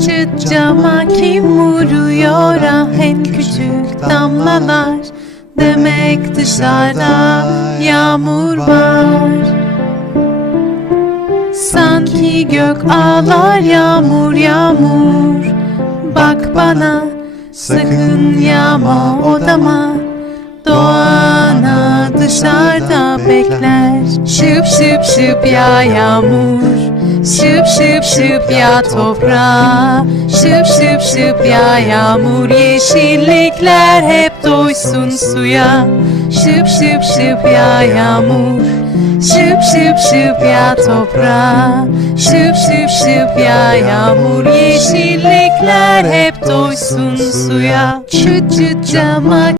çıt cama kim vuruyor? Ah en küçük damlalar. Demek dışarıda yağmur var. Sanki gök ağlar yağmur yağmur. Bak bana sakın yağma odama. Doğana dışarıda bekler. Şıp şıp şıp ya yağmur. Şıp şıp şıp ya toprağa. Şıp şıp şıp ya yağmur Yeşillikler hep doysun suya. Şıp şıp şıp ya yağmur. Şıp şıp şıp ya toprağa. Şıp şıp şıp ya yağmur Yeşillikler hep doysun suya. Çıt çıt cama